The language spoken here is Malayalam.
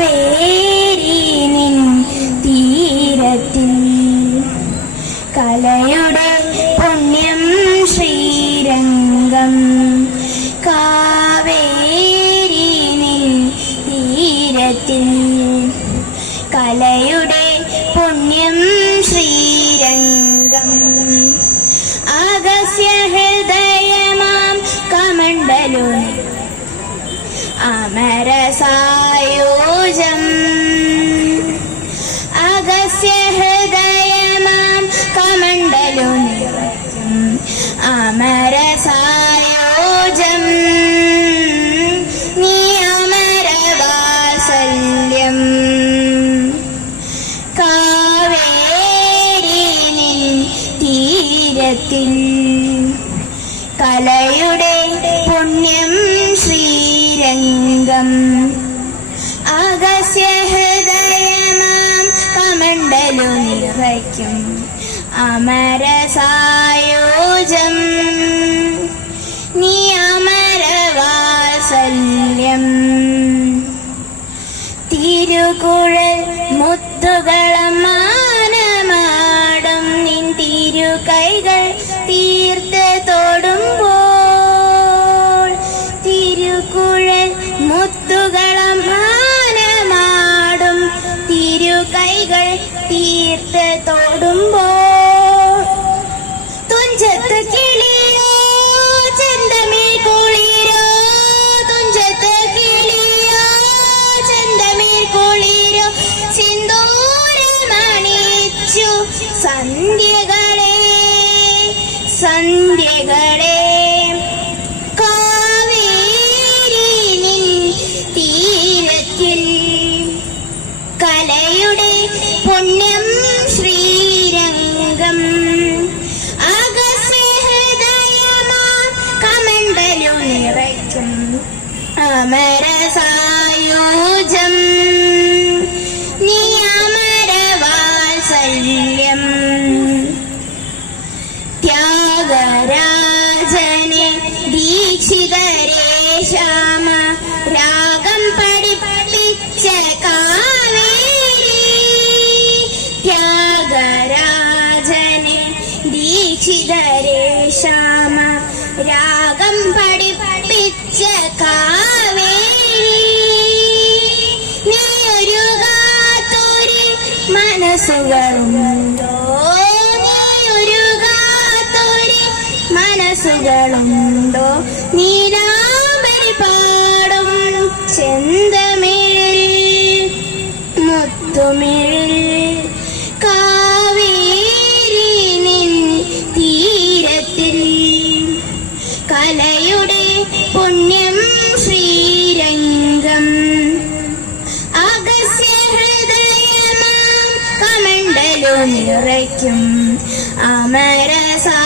കാവേരി നിൻ തീരത്തിൽ കലയുടെ പുണ്യം ശ്രീരംഗം. കാവേരി നിൻ തീരത്തിൽ കലയുടെ പുണ്യം ശ്രീരംഗം. അഗസ്യ ഹൃദയമാം കമണ്ഡലു അമരസായോജം. അഗസ്യ ഹൃദയമാം കമണ്ഡലു അമരസായോജം. നീ അമരവാത്സല്യം. കാവേരി നിൻ തീരത്തിൽ കലയുടെ പുണ്യം ശ്രീരംഗം. അഗസ്യ ഹൃദയമാം കമണ്ഡലു നിറയ്ക്കും അമരസായോജം. നീ അമരവാത്സല്യം. തിരുകുഴൽ മുത്തുകളം മാനമാടും നിൻ തിരുകൈകൾ തീർത്ത് തൊടുമ്പോൾ. തിരുകുഴൽ മുത്തുകളം മാനമാടും തിരുകൈകൾ തീർത്ത് തൊടുമ്പോൾ. തുഞ്ചത്ത് കിളിയോ ചെന്തമിഴ് കുളിരോ. തുഞ്ചത്ത് കിളിയോ ചെന്തമിഴ് കുളിരോ. സിന്ദൂരമണിച്ചു സന്ധ്യകളെ സന്ധ്യകളെ. കാവേരി നിൻ തീരത്തിൽ കലയുടെ പുണ്യം ശ്രീരംഗം. അഗസ്യ ഹൃദയമാം കമണ്ഡലു നിറയ്ക്കും അമരസായോജം. നീ അമരവാത്സല്യം. ത്യാഗരാജനെ ദീക്ഷിതരേ ശ്യാമ രാഗം പഠിപ്പിച്ച കാവേരി. ത്യാഗരാജനെ ദീക്ഷിതരേ ശ്യാമ രാഗം പഠിപ്പിച്ച കാവേരി. നീയൊരുകാത്തൊരു മനസ്സുകളുണ്ടോ. നീയൊരുകാത്തൊരു മനസ്സുകളുണ്ടോ. നീലാംബരി പാടും ചെന്തമിഴിൽ മുത്തുമിഴിൽ. കാവേരി നിൻ തീരത്തിൽ കലയുടെ പുണ്യം ശ്രീരംഗം. അഗസ്യ ഹൃദയമാം കമണ്ഡലു നിറയ്ക്കും അമരസാ